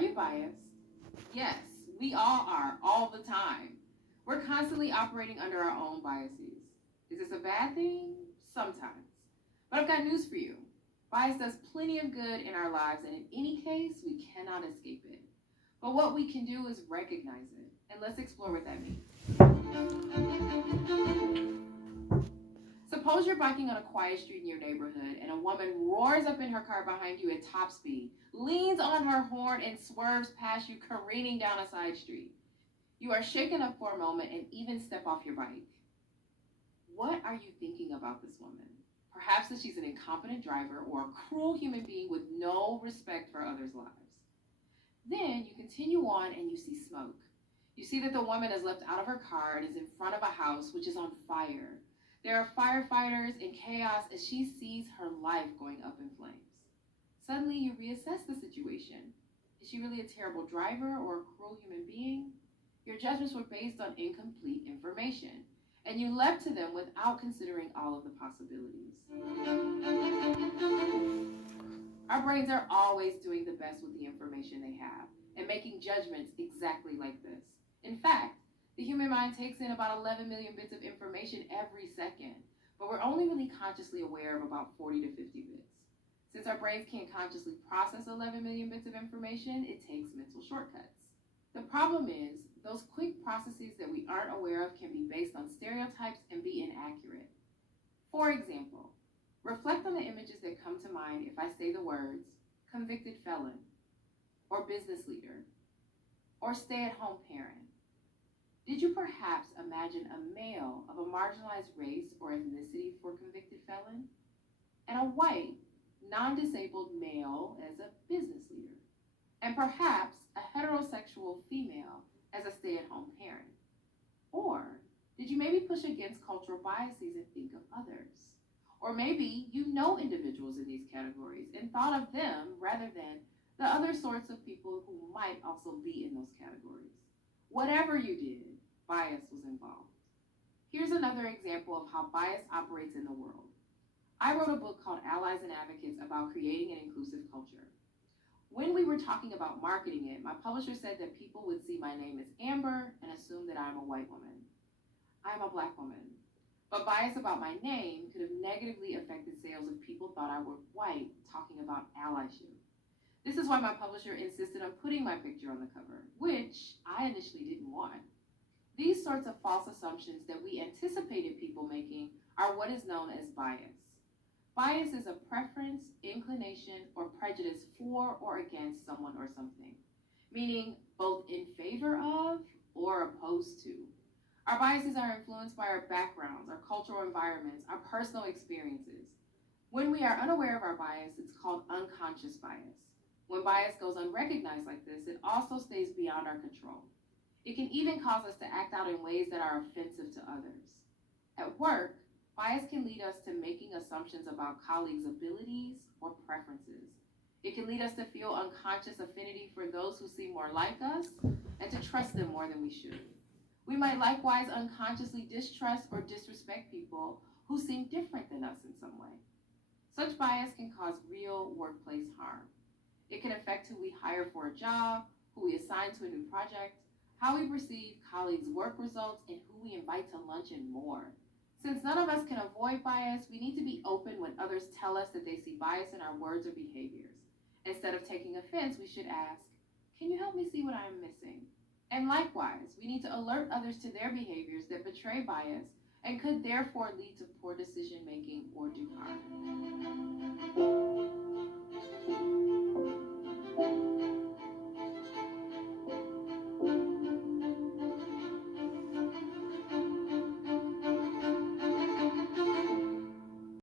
Are you biased? Yes, we all are, all the time. We're constantly operating under our own biases. Is this a bad thing? Sometimes. But I've got news for you. Bias does plenty of good in our lives, and in any case, we cannot escape it. But what we can do is recognize it. And let's explore what that means. Suppose you're biking on a quiet street in your neighborhood and a woman roars up in her car behind you at top speed, leans on her horn, and swerves past you, careening down a side street. You are shaken up for a moment and even step off your bike. What are you thinking about this woman? Perhaps that she's an incompetent driver or a cruel human being with no respect for others' lives. Then you continue on and you see smoke. You see that the woman has leapt out of her car and is in front of a house which is on fire. There are firefighters in chaos as she sees her life going up in flames. Suddenly you reassess the situation. Is she really a terrible driver or a cruel human being? Your judgments were based on incomplete information, and you leapt to them without considering all of the possibilities. Our brains are always doing the best with the information they have and making judgments exactly like this. In fact, the human mind takes in about 11 million bits of information every second, but we're only really consciously aware of about 40 to 50 bits. Since our brains can't consciously process 11 million bits of information, it takes mental shortcuts. The problem is, those quick processes that we aren't aware of can be based on stereotypes and be inaccurate. For example, reflect on the images that come to mind if I say the words convicted felon, or business leader, or stay-at-home parent. Did you perhaps imagine a male of a marginalized race or ethnicity for convicted felon, and a white, non-disabled male as a business leader, and perhaps a heterosexual female as a stay-at-home parent? Or did you maybe push against cultural biases and think of others? Or maybe you know individuals in these categories and thought of them rather than the other sorts of people who might also be in those categories. Whatever you did, bias was involved. Here's another example of how bias operates in the world. I wrote a book called Allies and Advocates about creating an inclusive culture. When we were talking about marketing it, my publisher said that people would see my name as Amber and assume that I'm a white woman. I'm a black woman. But bias about my name could have negatively affected sales if people thought I were white talking about allyship. This is why my publisher insisted on putting my picture on the cover, which I initially didn't want. These sorts of false assumptions that we anticipated people making are what is known as bias. Bias is a preference, inclination, or prejudice for or against someone or something, meaning both in favor of or opposed to. Our biases are influenced by our backgrounds, our cultural environments, our personal experiences. When we are unaware of our bias, it's called unconscious bias. When bias goes unrecognized like this, it also stays beyond our control. It can even cause us to act out in ways that are offensive to others. At work, bias can lead us to making assumptions about colleagues' abilities or preferences. It can lead us to feel unconscious affinity for those who seem more like us and to trust them more than we should. We might likewise unconsciously distrust or disrespect people who seem different than us in some way. Such bias can cause real workplace harm. It can affect who we hire for a job, who we assign to a new project, how we perceive colleagues' work results, and who we invite to lunch and more. Since none of us can avoid bias, we need to be open when others tell us that they see bias in our words or behaviors. Instead of taking offense, we should ask, can you help me see what I am missing? And likewise, we need to alert others to their behaviors that betray bias and could therefore lead to poor decision making or do harm.